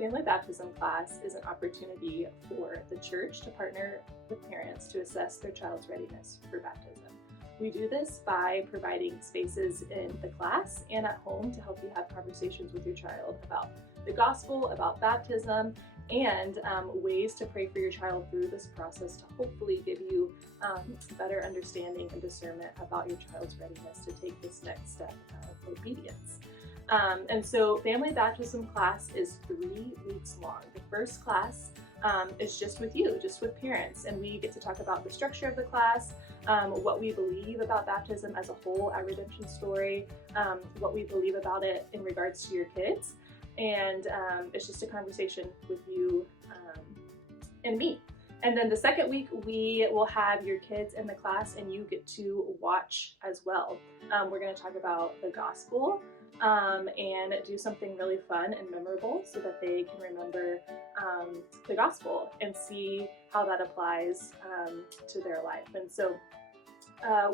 Family baptism class is an opportunity for the church to partner with parents to assess their child's readiness for baptism. We do this by providing spaces in the class and at home to help you have conversations with your child about the gospel, about baptism, and ways to pray for your child through this process to hopefully give you better understanding and discernment about your child's readiness to take this next step of obedience. And so family baptism class is 3 weeks long. The first class is just with you, just with parents, and we get to talk about the structure of the class, what we believe about baptism as a whole, our redemption story, what we believe about it in regards to your kids, and it's just a conversation with you and me. And then the second week, we will have your kids in the class and you get to watch as well. We're going to talk about the gospel and do something really fun and memorable so that they can remember the gospel and see how that applies to their life. And so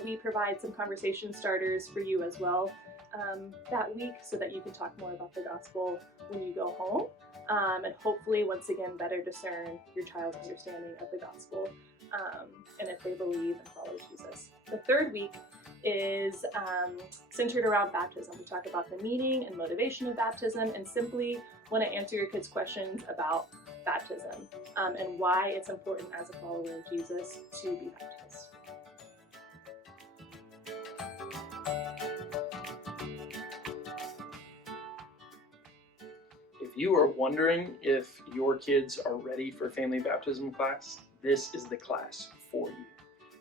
we provide some conversation starters for you as well that week so that you can talk more about the gospel when you go home and hopefully once again better discern your child's understanding of the gospel and if they believe and follow Jesus. The third week is centered around baptism. We talk about the meaning and motivation of baptism and simply want to answer your kids' questions about baptism and why it's important as a follower of Jesus to be baptized. If you are wondering if your kids are ready for family baptism class, this is the class for you.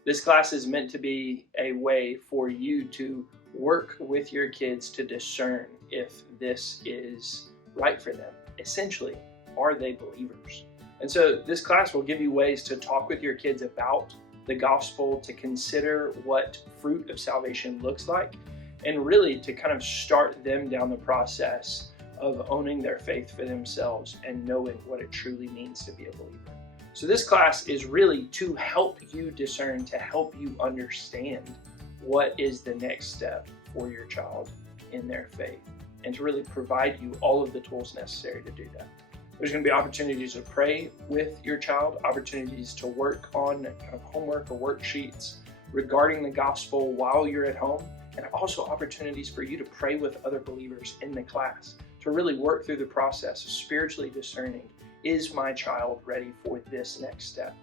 This class is meant to be a way for you to work with your kids to discern if this is right for them. Essentially, are they believers? And so this class will give you ways to talk with your kids about the gospel, to consider what fruit of salvation looks like, and really to kind of start them down the process of owning their faith for themselves and knowing what it truly means to be a believer. So this class is really to help you discern, to help you understand what is the next step for your child in their faith, and to really provide you all of the tools necessary to do that. There's going to be opportunities to pray with your child, opportunities to work on kind of homework or worksheets regarding the gospel while you're at home, and also opportunities for you to pray with other believers in the class, to really work through the process of spiritually discerning, is my child ready for this next step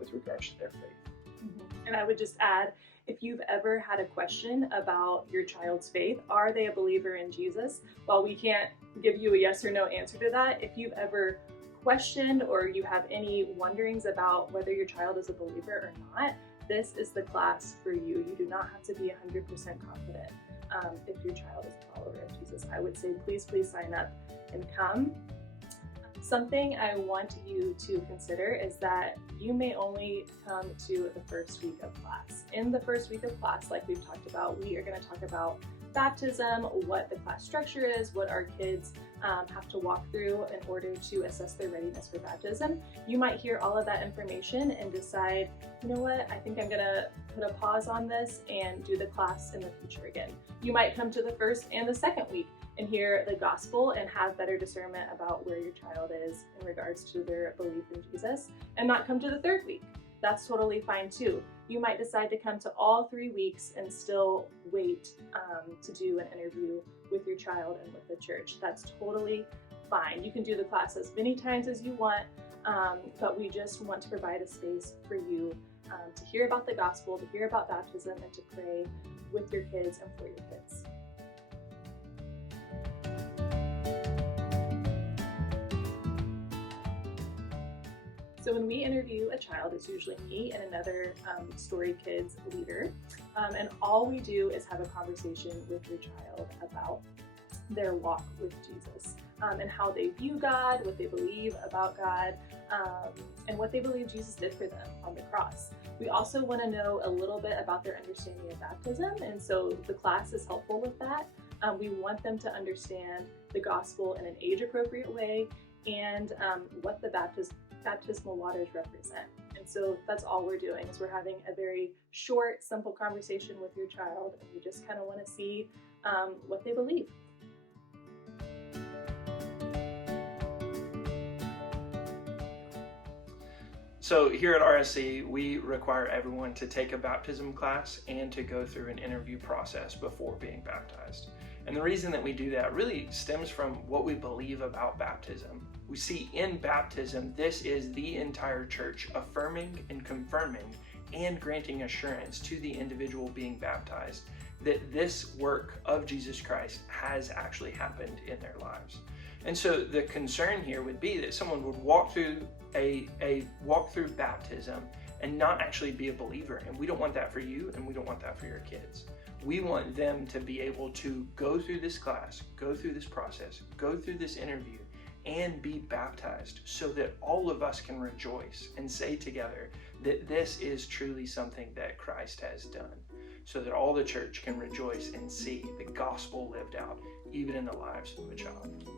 with regards to their faith? And I would just add, if you've ever had a question about your child's faith, are they a believer in Jesus? While we can't give you a yes or no answer to that, if you've ever questioned or you have any wonderings about whether your child is a believer or not, this is the class for you. You do not have to be 100% confident if your child is a follower of Jesus. I would say please sign up and come. Something I want you to consider is that you may only come to the first week of class. In the first week of class, like we've talked about, we are going to talk about baptism, what the class structure is, what our kids have to walk through in order to assess their readiness for baptism. You might hear all of that information and decide, you know what, I think I'm going to put a pause on this and do the class in the future again. You might come to the first and the second week and hear the gospel and have better discernment about where your child is in regards to their belief in Jesus and not come to the third week. That's totally fine too. You might decide to come to all 3 weeks and still wait to do an interview with your child and with the church. That's totally fine. You can do the class as many times as you want, but we just want to provide a space for you to hear about the gospel, to hear about baptism, and to pray with your kids and for your kids. So when we interview a child, it's usually me and another Story Kids leader, and all we do is have a conversation with your child about their walk with Jesus and how they view God, what they believe about God, and what they believe Jesus did for them on the cross. We also want to know a little bit about their understanding of baptism, and so the class is helpful with that. We want them to understand the gospel in an age-appropriate way and what the baptismal waters represent. And so that's all we're doing, is we're having a very short, simple conversation with your child, and we just kind of want to see what they believe. So here at RSC, we require everyone to take a baptism class and to go through an interview process before being baptized. And the reason that we do that really stems from what we believe about baptism. We see in baptism, this is the entire church affirming and confirming and granting assurance to the individual being baptized that this work of Jesus Christ has actually happened in their lives. And so the concern here would be that someone would walk through walk through baptism and not actually be a believer. And we don't want that for you, and we don't want that for your kids. We want them to be able to go through this class, go through this process, go through this interview, and be baptized so that all of us can rejoice and say together that this is truly something that Christ has done, so that all the church can rejoice and see the gospel lived out even in the lives of a child.